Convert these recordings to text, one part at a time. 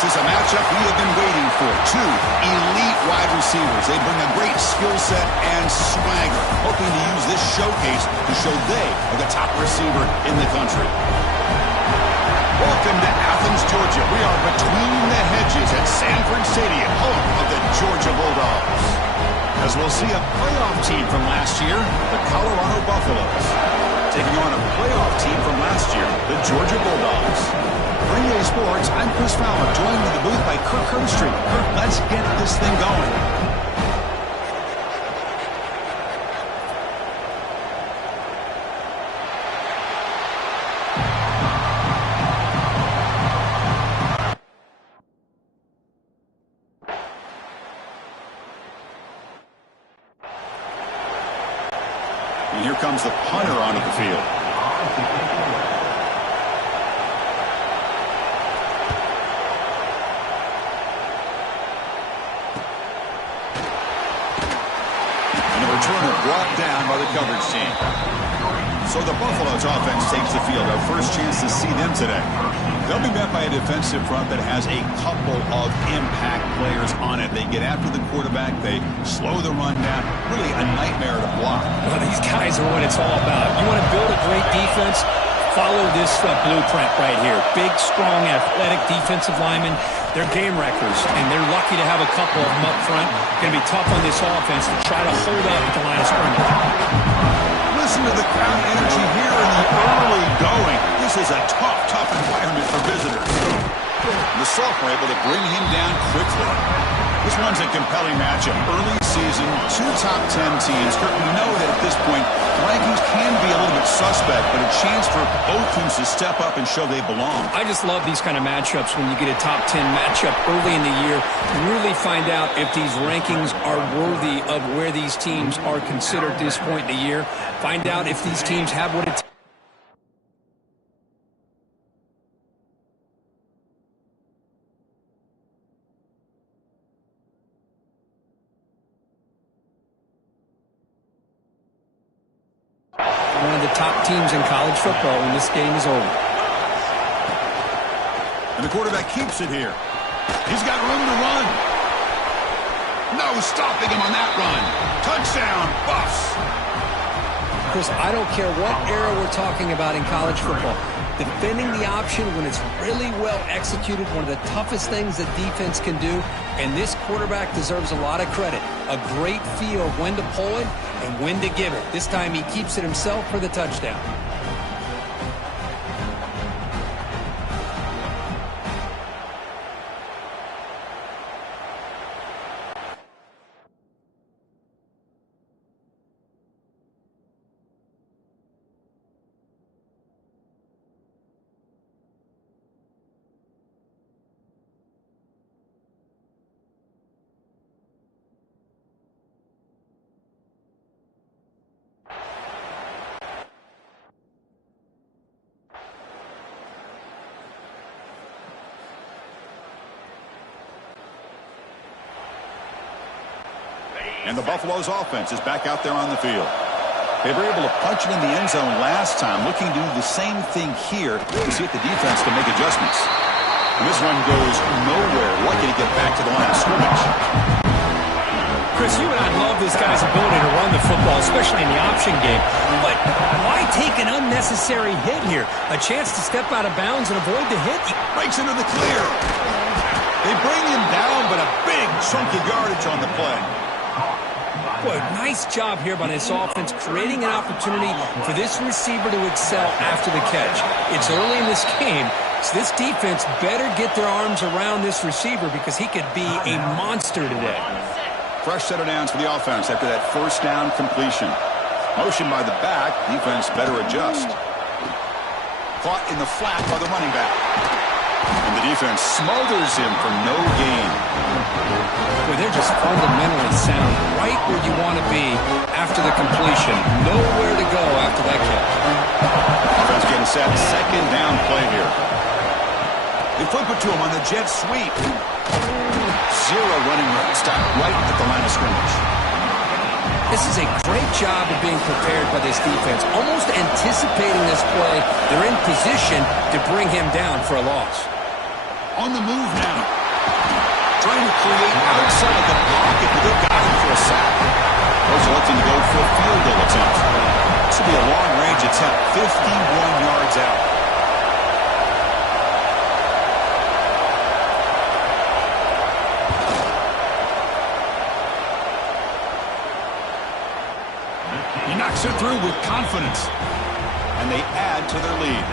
This is a matchup we have been waiting for. Two elite wide receivers. They bring a great skill set and swagger, hoping to use this showcase to show they are the top receiver in the country. Welcome to Athens, Georgia. We are between the hedges at Sanford Stadium, home of the Georgia Bulldogs. As we'll see a playoff team from last year, the Colorado Buffaloes, taking on a playoff team from last year, the Georgia Bulldogs. For EA Sports, I'm Chris Fowler, joined in the booth by Kirk Herbstreit. Kirk, let's get this thing going. And here comes the punter onto the field. And the returner brought down by the coverage team. So the Buffaloes offense takes the field. Our first chance to see them today. They'll be met by a defensive front that has a couple of impact players on it. They get after the quarterback. They slow the run down. Really a nightmare to block. Well, these guys are what it's all about. You want to build a great defense? Follow this blueprint right here. Big, strong, athletic defensive linemen. They're game wreckers, and they're lucky to have a couple of them up front. Going to be tough on this offense to try to hold up at the line of scrimmage. Listen to the crowd energy here in the early going. This is a tough environment for visitors. The sophomore able to bring him down quickly. This one's a compelling matchup. Early season, two top 10 teams. Kirk, we know that at this point, the rankings can be a little bit suspect, but a chance for both teams to step up and show they belong. I just love these kind of matchups when you get a top 10 matchup early in the year. Really find out if these rankings are worthy of where these teams are considered at this point in the year. Find out if these teams have what it takes. One of the top teams in college football when this game is over. And the quarterback keeps it here. He's got room to run. No stopping him on that run. Touchdown, Buffs. Chris, I don't care what era we're talking about in college football. Defending the option when it's really well executed, one of the toughest things that defense can do, and this quarterback deserves a lot of credit. A great feel of when to pull it and when to give it. This time he keeps it himself for the touchdown. And the Buffaloes offense is back out there on the field. They were able to punch it in the end zone last time, looking to do the same thing here. You see if the defense can make adjustments. And this one goes nowhere. Lucky to get back to the line of scrimmage. Chris, you and I love this guy's ability to run the football, especially in the option game. But why take an unnecessary hit here? A chance to step out of bounds and avoid the hit. He breaks into the clear. They bring him down, but a big chunky yardage on the play. Boy, nice job here by this offense, creating an opportunity for this receiver to excel after the catch. It's early in this game, so this defense better get their arms around this receiver because he could be a monster today. Fresh set of downs for the offense after that first down completion. Motion by the back, defense better adjust. Caught in the flat by the running back. And the defense smothers him for no gain. Boy, they're just fundamentally sound right where you want to be after the completion. Nowhere to go after that catch. Defense getting set. Second down play here. They flip it to him on the jet sweep. Zero running room. Stopped right at the line of scrimmage. This is a great job of being prepared by this defense. Almost anticipating this play. They're in position to bring him down for a loss. On the move now. Trying to create outside the pocket, but they've got him for a sack. They're selecting to go for a field goal attempt. This will be a long-range attempt, 51 yards out. He knocks it through with confidence. And they add to their lead.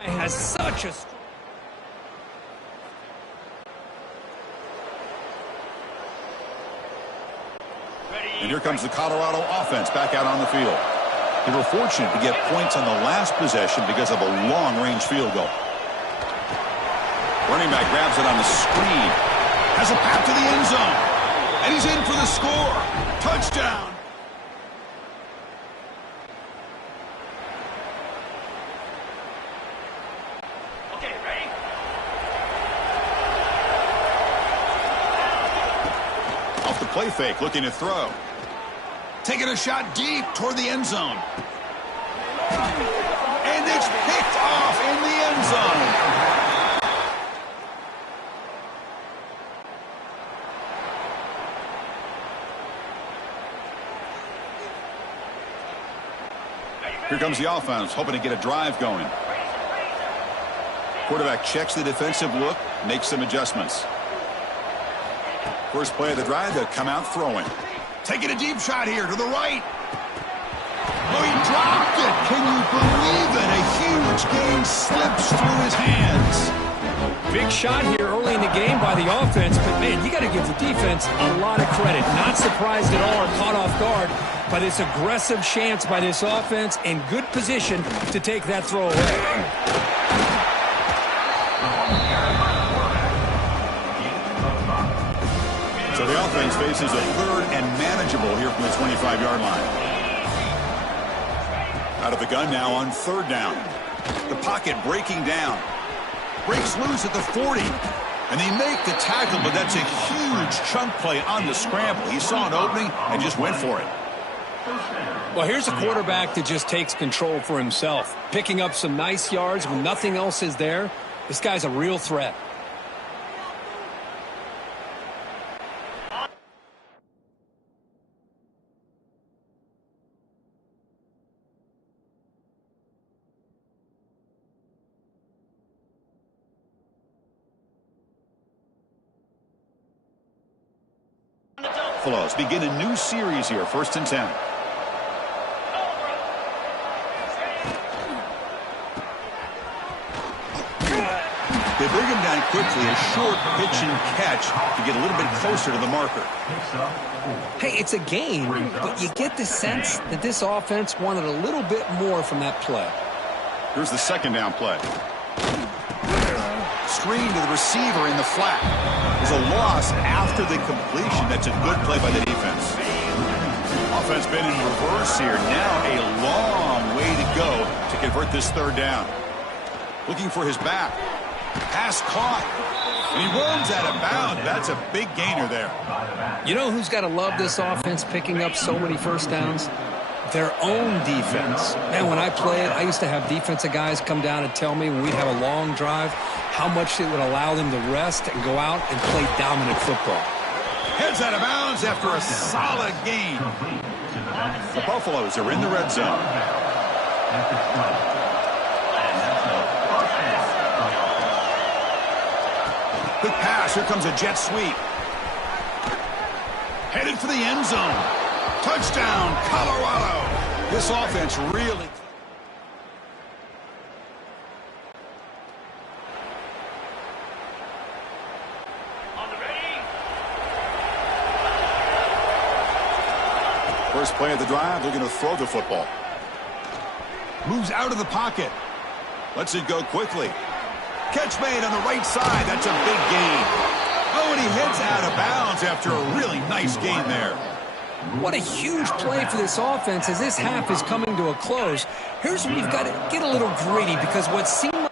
Has such a and here comes the Colorado offense back out on the field. They were fortunate to get points on the last possession because of a long-range field goal. running back grabs it on the screen. Has a path to the end zone. And he's in for the score. Touchdown. Okay, ready? Off the play fake, looking to throw. Taking a shot deep toward the end zone. And it's picked off in the end zone. Here comes the offense, hoping to get a drive going. Quarterback checks the defensive look, makes some adjustments. First play of the drive, they'll come out throwing. Taking a deep shot here to the right. Oh, he dropped it. Can you believe it? A huge gain slips through his hands. Big shot here early in the game by the offense, but, man, you got to give the defense a lot of credit. Not surprised at all or caught off guard by this aggressive chance by this offense in good position to take that throw away. So the offense faces a third and manageable here from the 25-yard line. Out of the gun now on third down. The pocket breaking down. Breaks loose at the 40. And they make the tackle, but that's a huge chunk play on the scramble. He saw an opening and just went for it. Well, here's a quarterback that just takes control for himself. Picking up some nice yards when nothing else is there. This guy's a real threat. Buffaloes begin a new series here, 1st and 10. They bring him down quickly, a short pitch and catch to get a little bit closer to the marker. Hey, it's a game, but you get the sense that this offense wanted a little bit more from that play. Here's the second down play. Screen to the receiver in the flat. There's a loss after the completion. That's a good play by the defense. Offense been in reverse here. Now a long way to go to convert this third down. Looking for his back. Pass caught. And he runs out of bounds. That's a big gainer there. You know who's got to love this offense picking up so many first downs? Their own defense. Man, when I played, I used to have defensive guys come down and tell me when we'd have a long drive how much it would allow them to rest and go out and play dominant football. Heads out of bounds after a solid gain. The Buffaloes are in the red zone. Quick pass. Here comes a jet sweep. Headed for the end zone. Touchdown, Colorado. This offense really... First play of the drive, they're going to throw the football. Moves out of the pocket. Lets it go quickly. Catch made on the right side. That's a big gain. Oh, and he heads out of bounds after a really nice gain there. What a huge play for this offense as this half is coming to a close. Here's where you've got to get a little greedy because what seemed like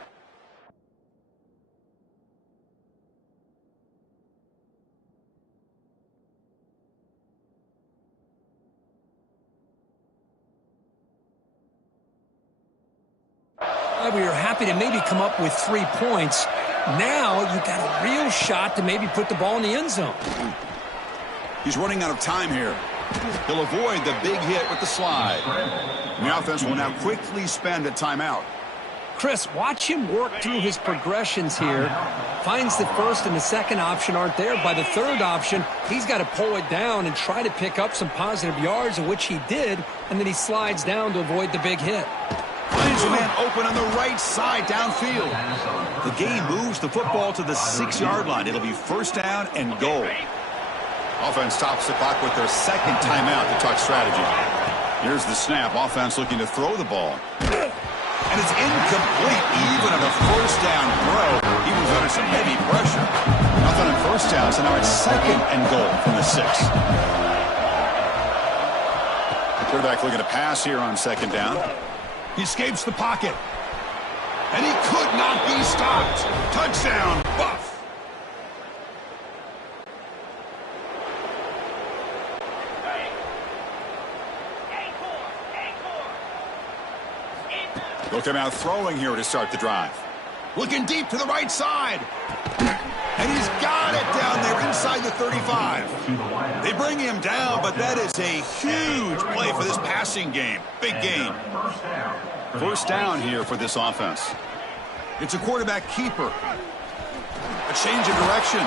we were happy to maybe come up with 3 points. Now you've got a real shot to maybe put the ball in the end zone. He's running out of time here. He'll avoid the big hit with the slide. And the offense will now quickly spend a timeout. Chris, watch him work through his progressions here. Finds the first and the second option aren't there. By the third option, he's got to pull it down and try to pick up some positive yards, of which he did, and then he slides down to avoid the big hit. Finds a man open on the right side downfield. The game moves the football to the 6-yard line. It'll be first down and goal. Offense stops the clock with their second timeout to talk strategy. Here's the snap. Offense looking to throw the ball. And it's incomplete. Even on a first down throw, he was under some heavy pressure. Nothing on first down, so now it's 2nd and goal from the 6. Quarterback looking to pass here on 2nd down. He escapes the pocket. And he could not be stopped. Touchdown, Buff. Look him out throwing here to start the drive. Looking deep to the right side. And he's got it down there inside the 35. They bring him down, but that is a huge play for this passing game. Big gain. First down here for this offense. It's a quarterback keeper. A change of direction.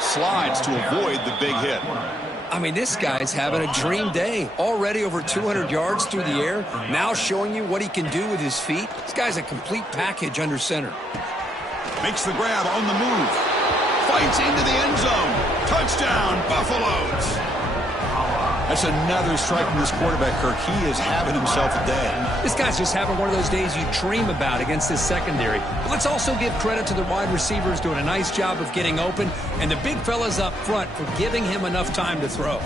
Slides to avoid the big hit. I mean, this guy's having a dream day. Already over 200 yards through the air. Now showing you what he can do with his feet. This guy's a complete package under center. Makes the grab on the move. Fights into the end zone. Touchdown, Buffaloes. That's another strike from this quarterback, Kirk. He is having himself a day. This guy's just having one of those days you dream about against this secondary. But let's also give credit to the wide receivers doing a nice job of getting open, and the big fellas up front for giving him enough time to throw.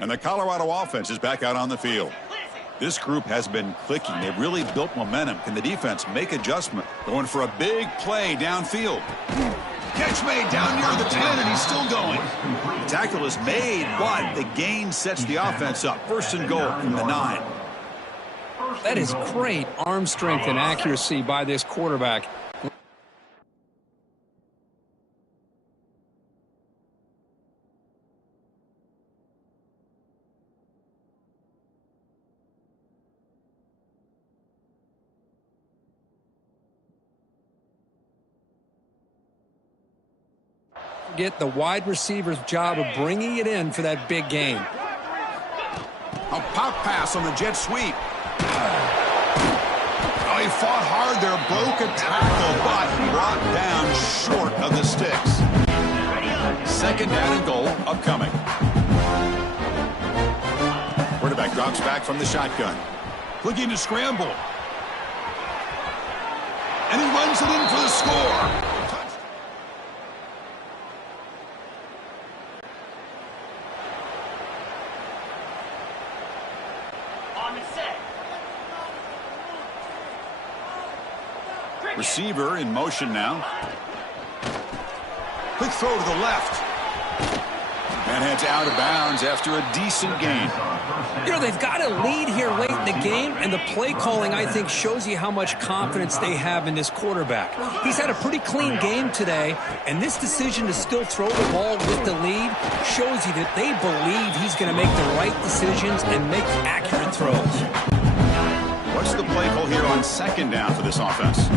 And the Colorado offense is back out on the field. This group has been clicking. They've really built momentum. Can the defense make adjustment? Going for a big play downfield. Catch made down near the 10, and he's still going. The tackle is made, but the gain sets the offense up. First and goal from the 9. That is great arm strength and accuracy by this quarterback. Get the wide receiver's job of bringing it in for that big gain. A pop pass on the jet sweep. Oh, he fought hard there, broke a tackle, but brought down short of the sticks. Second down and goal upcoming. Quarterback drops back from the shotgun. Looking to scramble. And he runs it in for the score. Receiver in motion now. Quick throw to the left. And heads out of bounds after a decent gain. You know, they've got a lead here late in the game, and the play calling, I think, shows you how much confidence they have in this quarterback. He's had a pretty clean game today, and this decision to still throw the ball with the lead shows you that they believe he's going to make the right decisions and make accurate throws. What's the play call here on second down for this offense?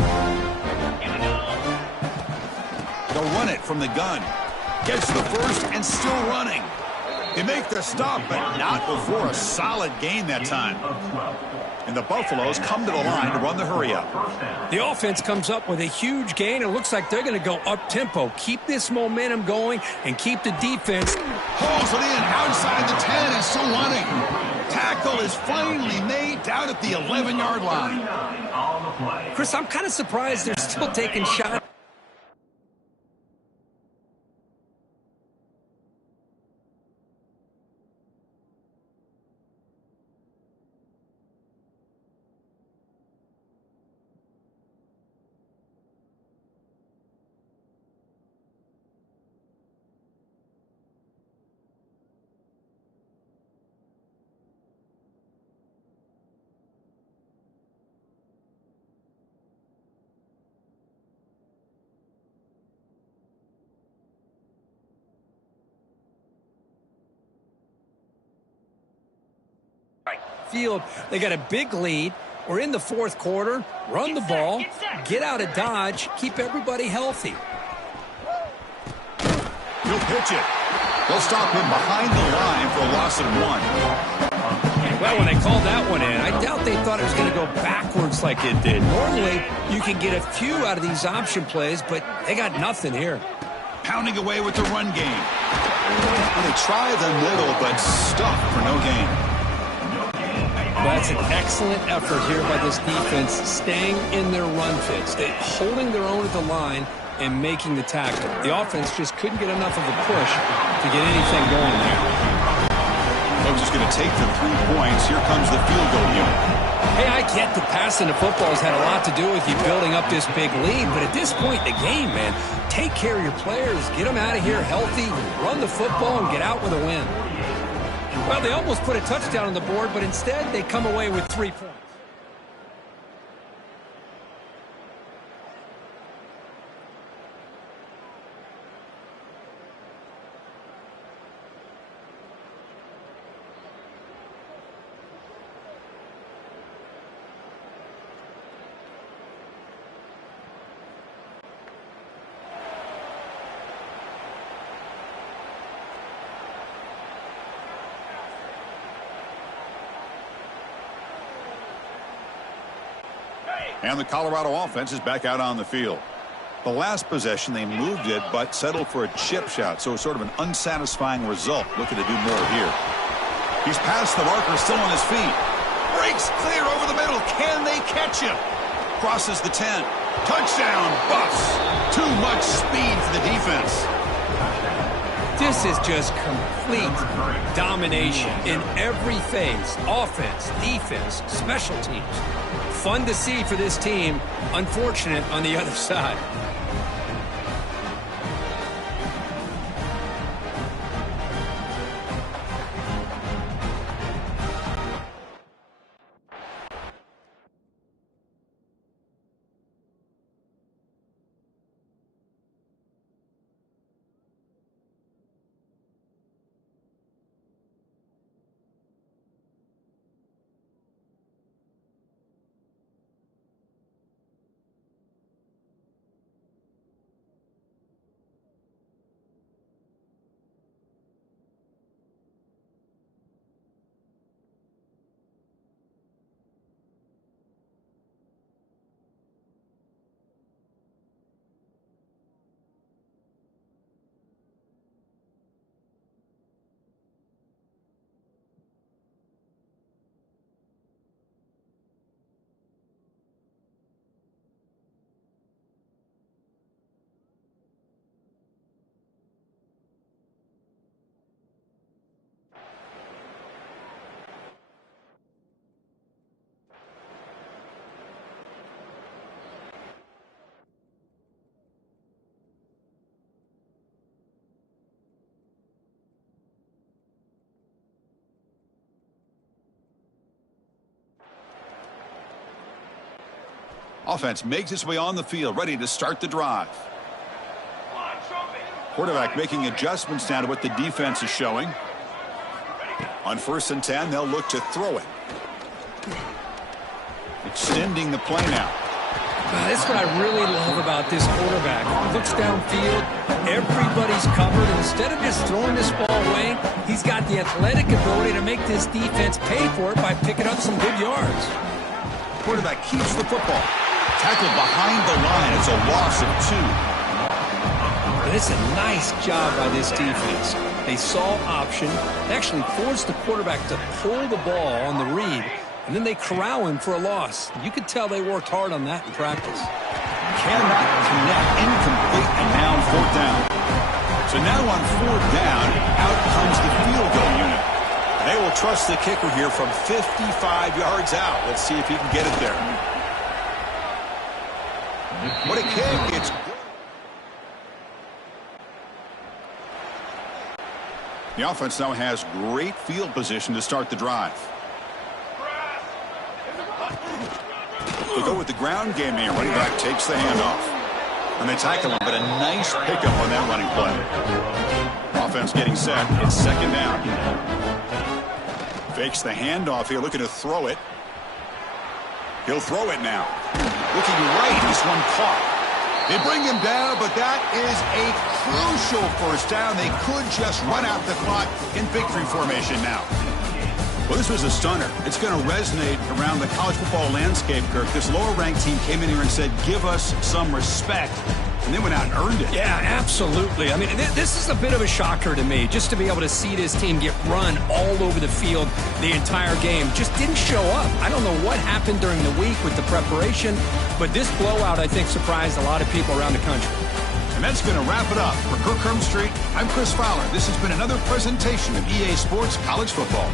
They'll run it from the gun. Gets the first and still running. They make the stop, but not before a solid gain that time. And the Buffaloes come to the line to run the hurry-up. The offense comes up with a huge gain. It looks like they're going to go up-tempo. Keep this momentum going and keep the defense. Hauls it in outside the 10 and still running. Tackle is finally made down at the 11-yard line. Chris, I'm kind of surprised they're still taking shots. Field. They got a big lead. We're in the fourth quarter. Run the ball. Get out of Dodge. Keep everybody healthy. He'll pitch it. They'll stop him behind the line for a loss of 1. Well, when they called that one in, I doubt they thought it was going to go backwards like it did. Normally, you can get a few out of these option plays, but they got nothing here. Pounding away with the run game. Well, they try the middle, but stuffed for no gain. That's an excellent effort here by this defense, staying in their run fits. They're holding their own at the line and making the tackle. The offense just couldn't get enough of a push to get anything going there. Folks is going to take the 3 points. Here comes the field goal unit. Hey, I get the passing the football has had a lot to do with you building up this big lead, but at this point in the game, man, take care of your players. Get them out of here healthy, run the football, and get out with a win. Well, they almost put a touchdown on the board, but instead they come away with 3 points. And the Colorado offense is back out on the field. The last possession, they moved it, but settled for a chip shot, so sort of an unsatisfying result. Looking to do more here. He's past the marker, still on his feet. Breaks clear over the middle. Can they catch him? Crosses the 10. Touchdown, Buffs. Too much speed for the defense. This is just complete domination in every phase. Offense, defense, special teams. Fun to see for this team. Unfortunate on the other side. Offense makes its way on the field, ready to start the drive. Quarterback making adjustments now to what the defense is showing. On 1st and 10, they'll look to throw it. Extending the play now. That's what I really love about this quarterback. He looks downfield, everybody's covered, and instead of just throwing this ball away, he's got the athletic ability to make this defense pay for it by picking up some good yards. Quarterback keeps the football. Tackled behind the line. It's a loss of 2. But it's a nice job by this defense. They saw option, actually forced the quarterback to pull the ball on the read, and then they corral him for a loss. You could tell they worked hard on that in practice. Cannot connect. Incomplete, and now 4th down. So now on 4th down, out comes the field goal unit. They will trust the kicker here from 55 yards out. Let's see if he can get it there. What a kick. It's good. The offense now has great field position to start the drive. They'll go with the ground game here. Running back takes the handoff. And they tackle him, but a nice pickup on that running play. Offense getting set. It's 2nd down. Fakes the handoff here, looking to throw it. He'll throw it now. Looking right, this one caught. They bring him down, but that is a crucial 1st down. They could just run out the clock in victory formation now. Well, this was a stunner. It's going to resonate around the college football landscape, Kirk. This lower-ranked team came in here and said, give us some respect. And they went out and earned it. Yeah, absolutely. I mean, this is a bit of a shocker to me, just to be able to see this team get run all over the field the entire game. Just didn't show up. I don't know what happened during the week with the preparation, but this blowout, I think, surprised a lot of people around the country. And that's going to wrap it up. For Kirk Herbstreit, I'm Chris Fowler. This has been another presentation of EA Sports College Football.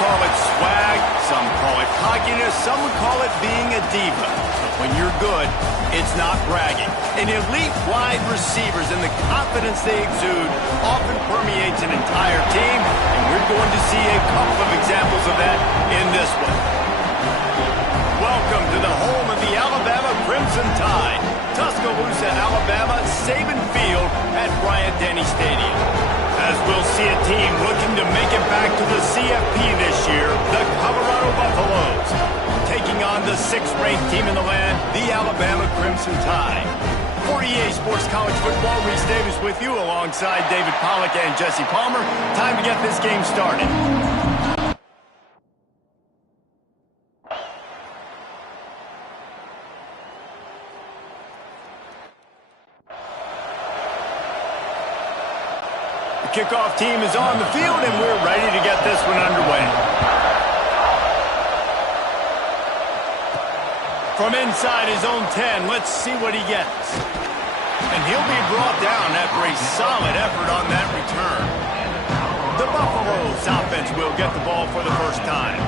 call it swag, some call it cockiness, some would call it being a diva. But when you're good, it's not bragging. And elite wide receivers and the confidence they exude often permeates an entire team, and we're going to see a couple of examples of that in this one. Welcome to the home of the Alabama Crimson Tide. Tuscaloosa, Alabama, Saban Field at Bryant-Denny Stadium. As we'll see a team looking to make it back to the CFP this year, the Colorado Buffaloes, taking on the 6th-ranked team in the land, the Alabama Crimson Tide. For EA Sports College Football, Reese Davis with you alongside David Pollack and Jesse Palmer. Time to get this game started. Kickoff team is on the field, and we're ready to get this one underway. From inside his own 10, let's see what he gets. And he'll be brought down after a solid effort on that return. The Buffaloes offense will get the ball for the first time.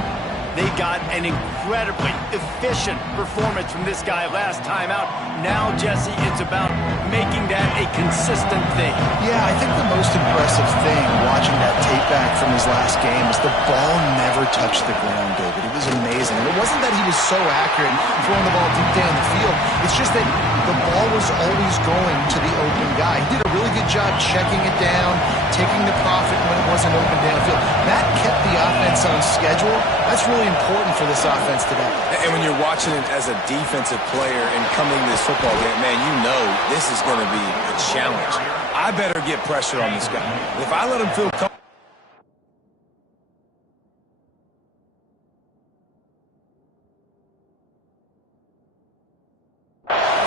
They got an incredibly efficient performance from this guy last time out. Now, Jesse, it's about making that a consistent thing. Yeah, I think the most impressive thing watching that tape back from his last game is the ball never touched the ground, David. It was amazing. And it wasn't that he was so accurate throwing the ball deep down the field. It's just that the ball was always going to the open guy. He did a really good job checking it down, taking the profit when it wasn't open downfield. That kept the offense on schedule. That's really important for this offense today. And when you're watching it as a defensive player and coming to this football game, man, you know this is going to be a challenge. I better get pressure on this guy. If I let him feel comfortable,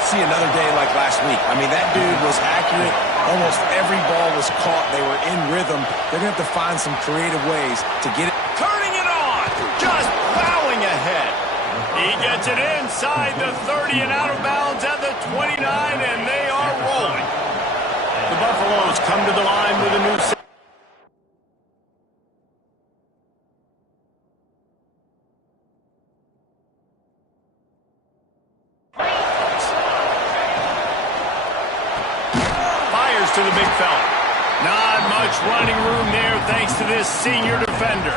see another day like last week. I mean, that dude was accurate. Almost every ball was caught. They were in rhythm. They're going to have to find some creative ways to get it. Turning it on, just plowing ahead. He gets it inside the 30 and out of bounds at the 29, and they are rolling. The Buffaloes come to the line with a new set. To the big fella. Not much running room there thanks to this senior defender.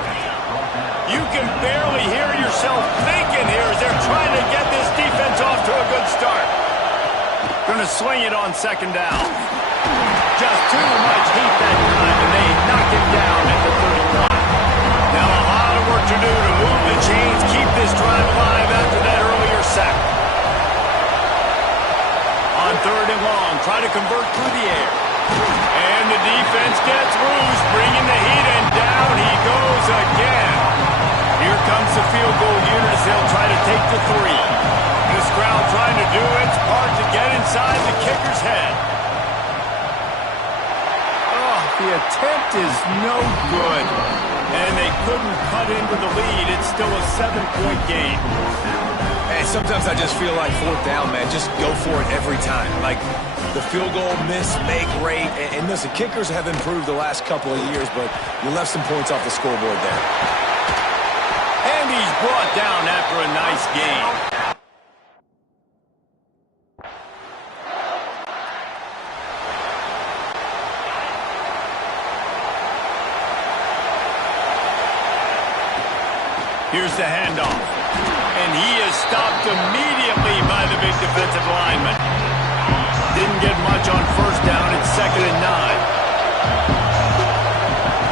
You can barely hear yourself thinking here as they're trying to get this defense off to a good start. Going to swing it on 2nd down. Just too much heat that time, and they knock him down at the 31. Now a lot of work to do to move the chains, keep this drive alive after that earlier sack. On 3rd and long, try to convert through the air. And the defense gets loose, bringing the heat, and down he goes again. Here comes the field goal unit as they'll try to take the 3. This crowd trying to do its part to get inside the kicker's head. Oh, the attempt is no good. And they couldn't cut into the lead. It's still a 7-point game. And sometimes I just feel like 4th down, man, just go for it every time. Like the field goal miss, make rate. And listen, kickers have improved the last couple of years, but you left some points off the scoreboard there. And he's brought down after a nice game. Here's the handoff. And he is stopped immediately by the big defensive lineman. Didn't get much on 1st down. It's 2nd and 9.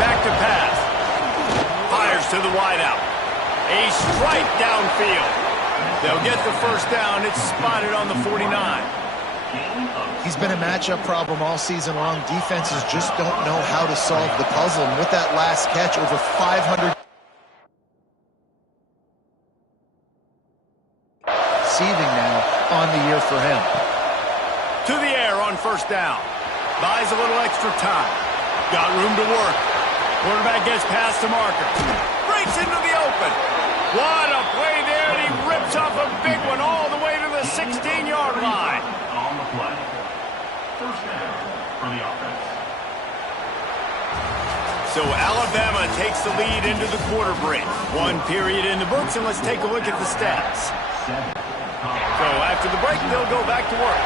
Back to pass. Fires to the wideout. A strike downfield. They'll get the 1st down. It's spotted on the 49. He's been a matchup problem all season long. Defenses just don't know how to solve the puzzle. And with that last catch, over 500 receiving now on the year for him. To the air on 1st down. Buys a little extra time. Got room to work. Quarterback gets past the marker. Breaks into the open. What a play there, and he rips off a big one all the way to the 16-yard line. On the play. 1st down for the offense. So Alabama takes the lead into the quarter break. One period in the books, and let's take a look at the stats. So after the break, they'll go back to work.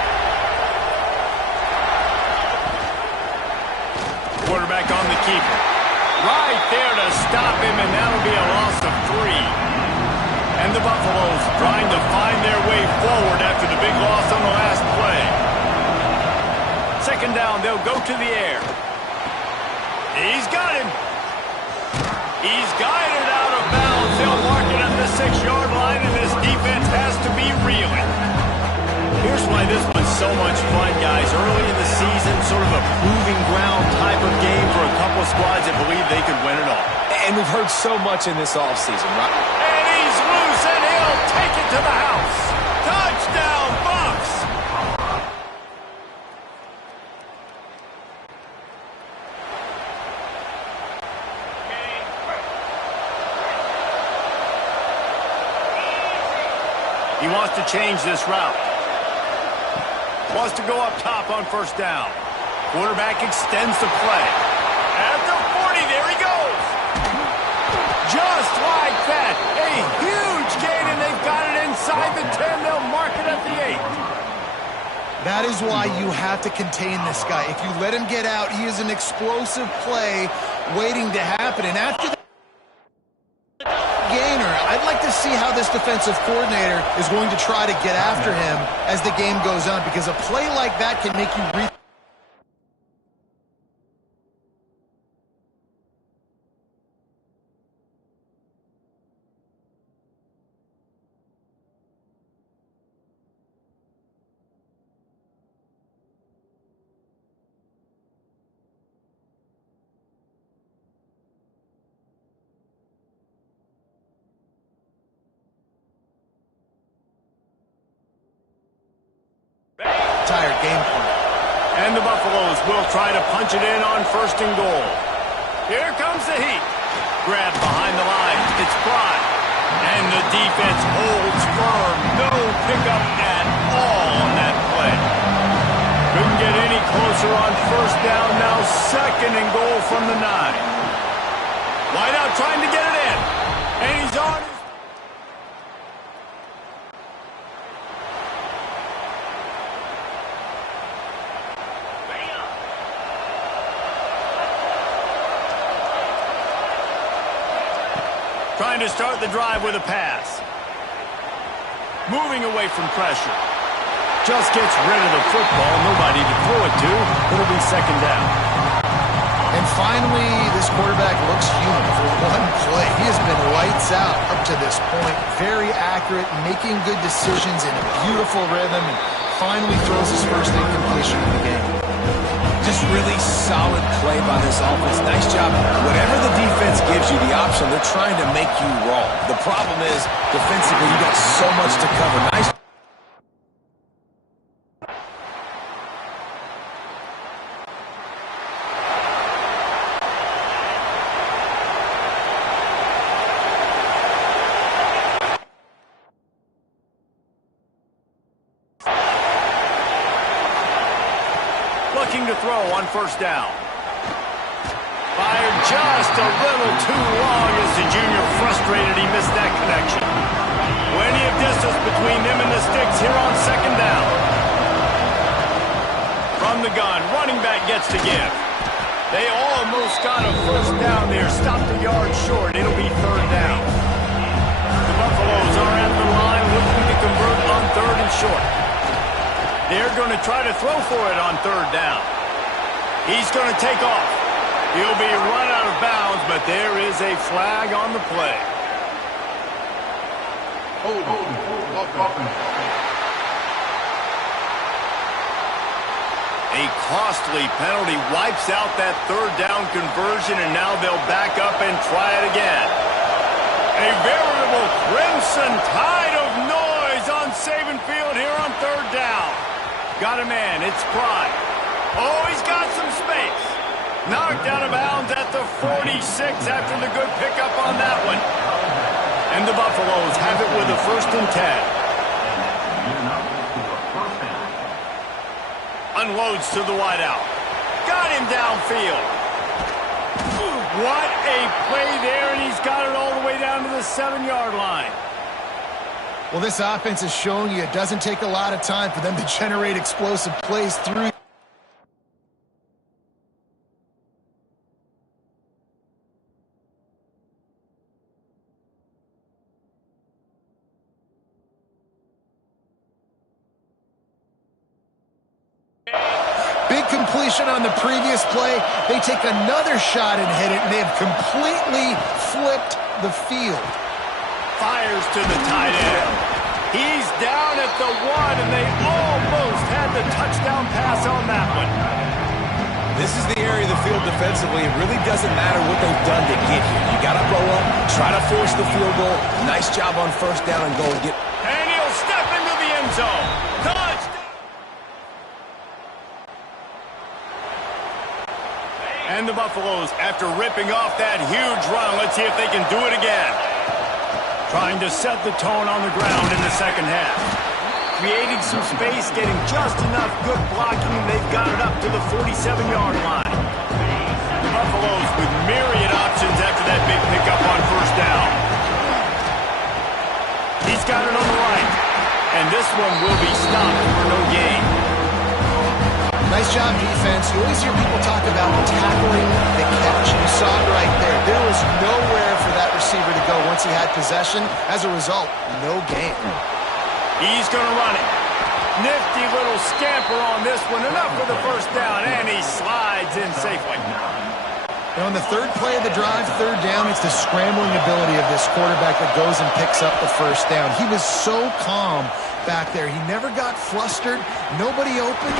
Quarterback on the keeper. Right there to stop him, and that'll be a loss of 3. And the Buffaloes trying to find their way forward after the big loss on the last play. Second down, they'll go to the air. He's got him. He's guided out of bounds. They'll mark it at the 6-yard line, and this defense has to be reeling. Here's why this one's so much fun, guys. Early in the season, sort of a proving ground type of game for a couple of squads that believe they could win it all. And we've heard so much in this offseason, right? And he's loose, and he'll take it to the house. Touchdown, Buffs! He wants to change this route. Wants to go up top on first down. Quarterback extends the play. At the 40, there he goes. Just like that. A huge gain, and they've got it inside the 10. They'll mark it at the 8. That is why you have to contain this guy. If you let him get out, he is an explosive play waiting to happen. And after the gainer, I'd like to see how this defensive coordinator is going to try to get after him as the game goes on, because a play like that can make you tired game plan. And the Buffaloes will try to punch it in on first and goal. Here comes the heat. Grab behind the line. It's Pride. And the defense holds firm. No pickup at all on that play. Couldn't get any closer on first down. Now second and goal from the 9. Wideout trying to get it in. And he's on his... Trying to start the drive with a pass. Moving away from pressure. Just gets rid of the football. Nobody to throw it to. It'll be second down. And finally, this quarterback looks human for one play. He has been lights out up to this point. Very accurate, making good decisions in a beautiful rhythm, and finally throws his first incompletion of the game. Just really solid play by this offense. Nice job. Whatever the defense gives you the option, they're trying to make you wrong. The problem is, defensively, you got so much to cover. Nice. Looking to throw on first down. Fired just a little too long as the junior frustrated. He missed that connection. Plenty of distance between them and the sticks here on second down. From the gun, running back gets to give. They almost got a first down there. Stopped a yard short. It'll be third down. The Buffaloes are at the line looking to convert on third and short. They're going to try to throw for it on third down. He's going to take off. He'll be run out of bounds, but there is a flag on the play. A costly penalty wipes out that third down conversion, and now they'll back up and try it again. A veritable crimson tide of noise on Saban Field here on third down. Got a man. It's Pride. Oh, he's got some space. Knocked out of bounds at the 46 after the good pickup on that one. And the Buffaloes have it with a first and 10. Unloads to the wideout. Got him downfield. What a play there, and he's got it all the way down to the 7-yard line. Well, this offense is showing you it doesn't take a lot of time for them to generate explosive plays through. Big completion on the previous play. They take another shot and hit it, and they have completely flipped the field. Fires to the tight end. He's down at the 1, and they almost had the touchdown pass on that one. This is the area of the field defensively. It really doesn't matter what they've done to get here. You got to blow up, try to force the field goal. Nice job on first down and go and get. And he'll step into the end zone. Touchdown! And the Buffaloes, after ripping off that huge run, let's see if they can do it again. Trying to set the tone on the ground in the second half. Creating some space, getting just enough good blocking, and they've got it up to the 47-yard line. The Buffaloes with myriad options after that big pickup on first down. He's got it on the right, and this one will be stopped for no gain. Nice job, defense. You always hear people talk about tackling the catch. You saw it right there. There was nowhere for that receiver to go once he had possession. As a result, no gain. He's going to run it. Nifty little scamper on this one. Enough for the first down, and he slides in safely. And on the third play of the drive, third down, it's the scrambling ability of this quarterback that goes and picks up the first down. He was so calm back there. He never got flustered. Nobody open,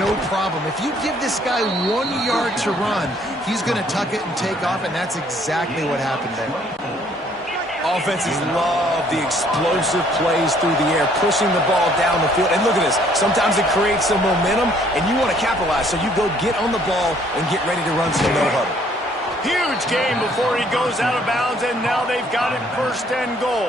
no problem. If you give this guy 1 yard to run, he's going to tuck it and take off, and that's exactly what happened there. Offenses love the explosive plays through the air, pushing the ball down the field. And look at this. Sometimes it creates some momentum, and you want to capitalize. So you go get on the ball and get ready to run some no-huddle. Huge game before he goes out of bounds, and now they've got it first and goal.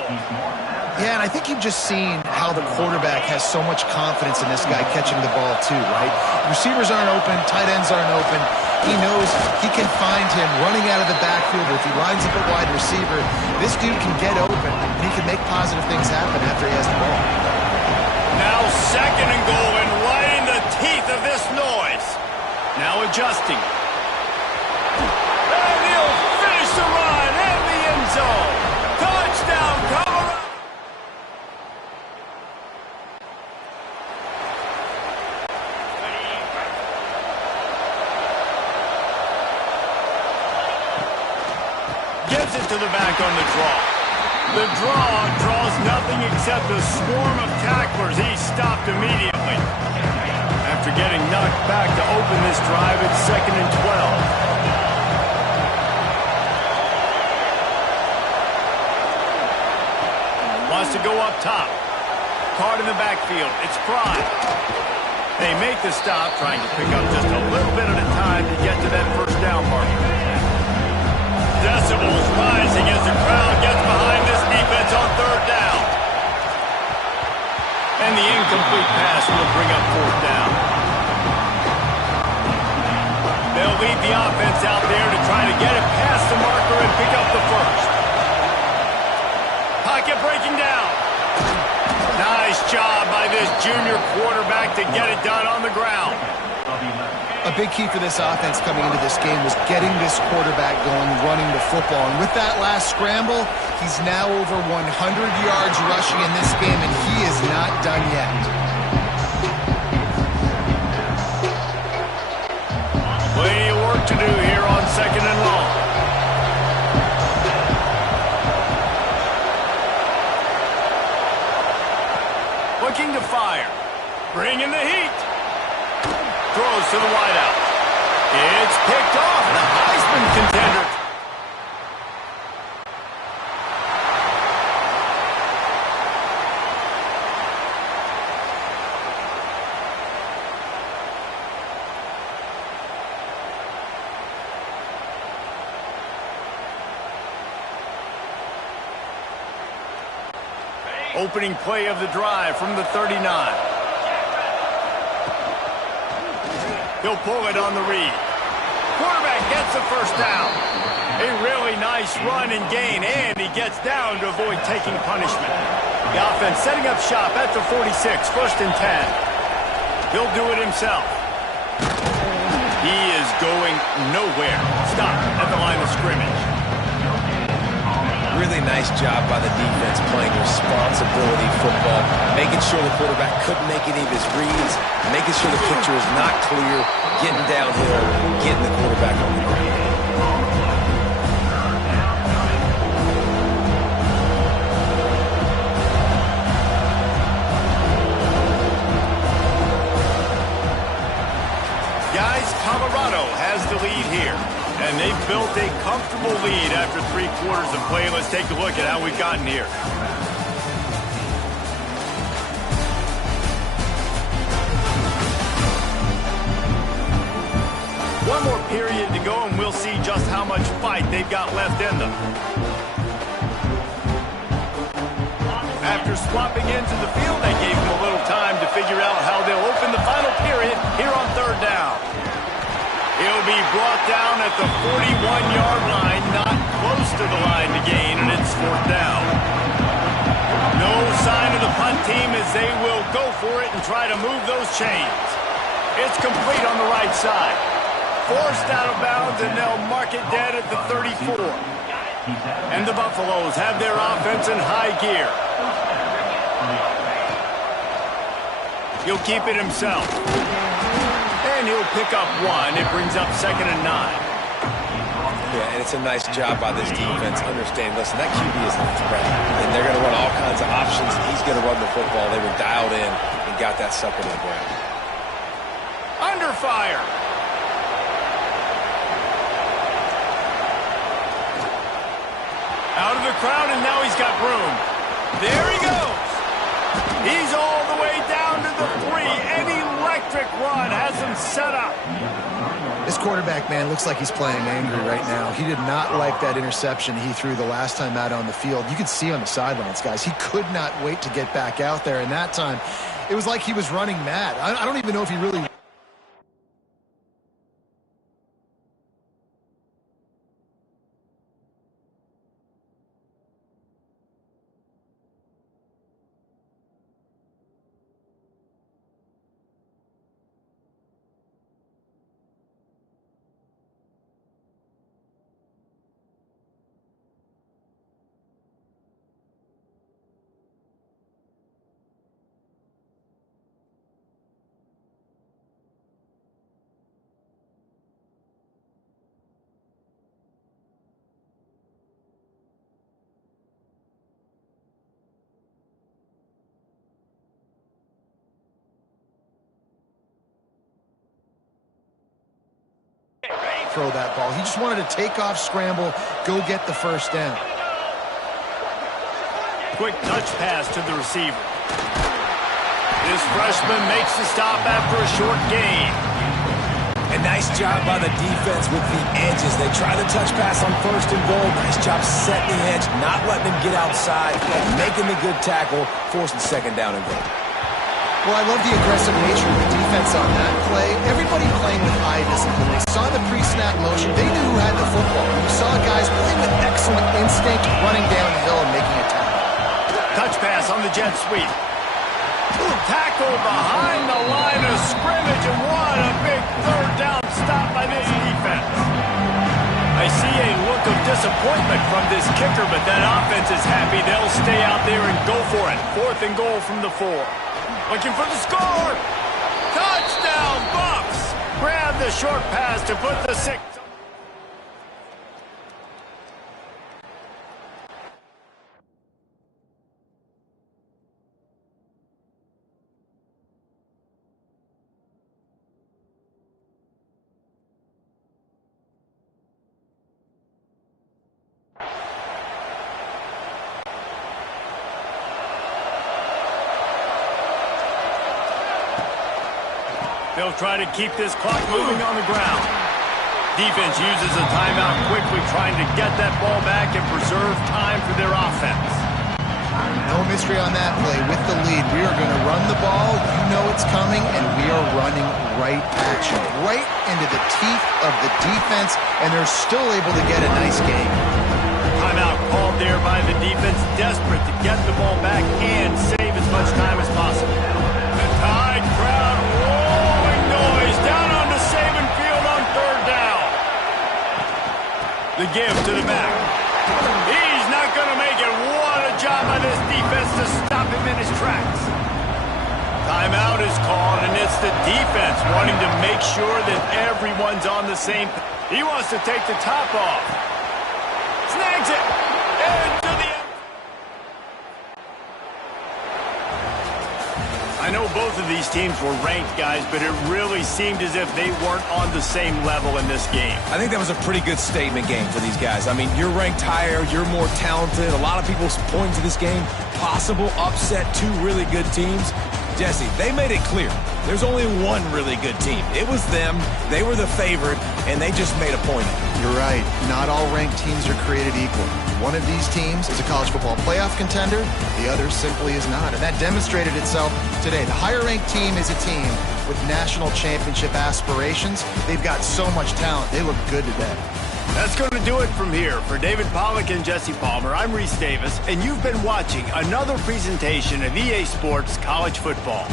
Yeah, and I think you've just seen how the quarterback has so much confidence in this guy catching the ball too, right? Receivers aren't open, tight ends aren't open. He knows he can find him running out of the backfield, or if he lines up a wide receiver, this dude can get open, and he can make positive things happen after he has the ball. Now second and goal, and right in the teeth of this noise. Now adjusting. And he'll finish the run in the end zone. Touchdown, Colorado. Gives it to the back on the draw. The draw draws nothing except a swarm of tacklers. He's stopped immediately. After getting knocked back to open this drive, it's second and 12. Wants to go up top. Caught in the backfield. It's Fry. They make the stop, trying to pick up just a little bit at a time to get to that first down marker. Decibels rising as the crowd gets behind this defense on third down. And the incomplete pass will bring up fourth down. They'll lead the offense out there to try to get it past the marker and pick up the first. Pocket breaking down. Nice job by this junior quarterback to get it done on the ground. A big key for this offense coming into this game was getting this quarterback going, running the football. And with that last scramble, he's now over 100 yards rushing in this game, and he is not done yet. Plenty of work to do here on second and long. Looking to fire. Bringing the heat. Throws to the wideout. It's picked off. The Heisman contender. Opening play of the drive from the 39. He'll pull it on the read. Quarterback gets the first down. A really nice run and gain, and he gets down to avoid taking punishment. The offense setting up shop at the 46, 1st and 10. He'll do it himself. He is going nowhere. Stop at the line of scrimmage. Really nice job by the defense playing responsibility football, making sure the quarterback couldn't make any of his reads, making sure the picture is not clear, getting downhill, getting the quarterback on the ground. Guys, Colorado has the lead here. And they've built a comfortable lead after 3 quarters of play. Let's take a look at how we've gotten here. One more period to go, and we'll see just how much fight they've got left in them. After swapping into the field, they gave them a little time to figure out how they'll open the final period here on 3rd down. He'll be brought down at the 41-yard line, not close to the line to gain, and it's 4th down. No sign of the punt team as they will go for it and try to move those chains. It's complete on the right side. Forced out of bounds, and they'll mark it dead at the 34. And the Buffaloes have their offense in high gear. He'll keep it himself. And he'll pick up 1. It brings up 2nd and 9. Yeah, and it's a nice job by this defense. Understand, listen, that QB is a threat, and they're going to run all kinds of options. He's going to run the football. They were dialed in and got that sucker to the ground. Under fire. Out of the crowd, and now he's got room. There he goes. He's all the way down to the 3. An electric run has him set up. This quarterback, man, looks like he's playing angry right now. He did not like that interception he threw the last time out on the field. You could see on the sidelines, guys, he could not wait to get back out there. And that time, it was like he was running mad. I don't even know if he really... throw that ball. He just wanted to take off, scramble, go get the 1st down. Quick touch pass to the receiver. This freshman makes the stop after a short gain. A nice job by the defense with the edges. They try the touch pass on 1st and goal. Nice job setting the edge, not letting him get outside, making the good tackle, forcing 2nd down and goal. Well, I love the aggressive nature of the defense on that play. Everybody playing with eye discipline. They saw the pre-snap motion. They knew who had the football. You saw guys playing with excellent instinct, running down the hill and making a tackle. Touch pass on the jet sweep. Tackle behind the line of scrimmage, and what a big 3rd down stop by this defense. I see a look of disappointment from this kicker, but that offense is happy. They'll stay out there and go for it. 4th and goal from the 4. Looking for the score. Touchdown, Bucks. Grab the short pass to put the 6. They'll try to keep this clock moving on the ground. Defense uses a timeout quickly, trying to get that ball back and preserve time for their offense. No mystery on that play. With the lead, we are going to run the the ball, you know it's coming, and we are running right at you, right into the teeth of the defense, and they're still able to get a nice game. Timeout called there by the defense, desperate to get the ball back and save as much time as possible. The Tide crowd rolling noise down onto Saban Field on third down. The give to the back. He's not going to make it. What a job by this defense to stop him in his tracks. Timeout is called, and it's the defense wanting to make sure that everyone's on the same. He wants to take the top off. Snags it. Into the end. I know both of these teams were ranked, guys, but it really seemed as if they weren't on the same level in this game. I think that was a pretty good statement game for these guys. I mean, you're ranked higher, you're more talented. A lot of people point to this game, possible upset, two really good teams. Jesse, they made it clear. There's only one really good team. It was them. They were the favorite, and they just made a point of it. You're right. Not all ranked teams are created equal. One of these teams is a college football playoff contender. The other simply is not. And that demonstrated itself today. The higher-ranked team is a team with national championship aspirations. They've got so much talent. They look good today. That's going to do it from here. For David Pollack and Jesse Palmer, I'm Reese Davis, and you've been watching another presentation of EA Sports College Football.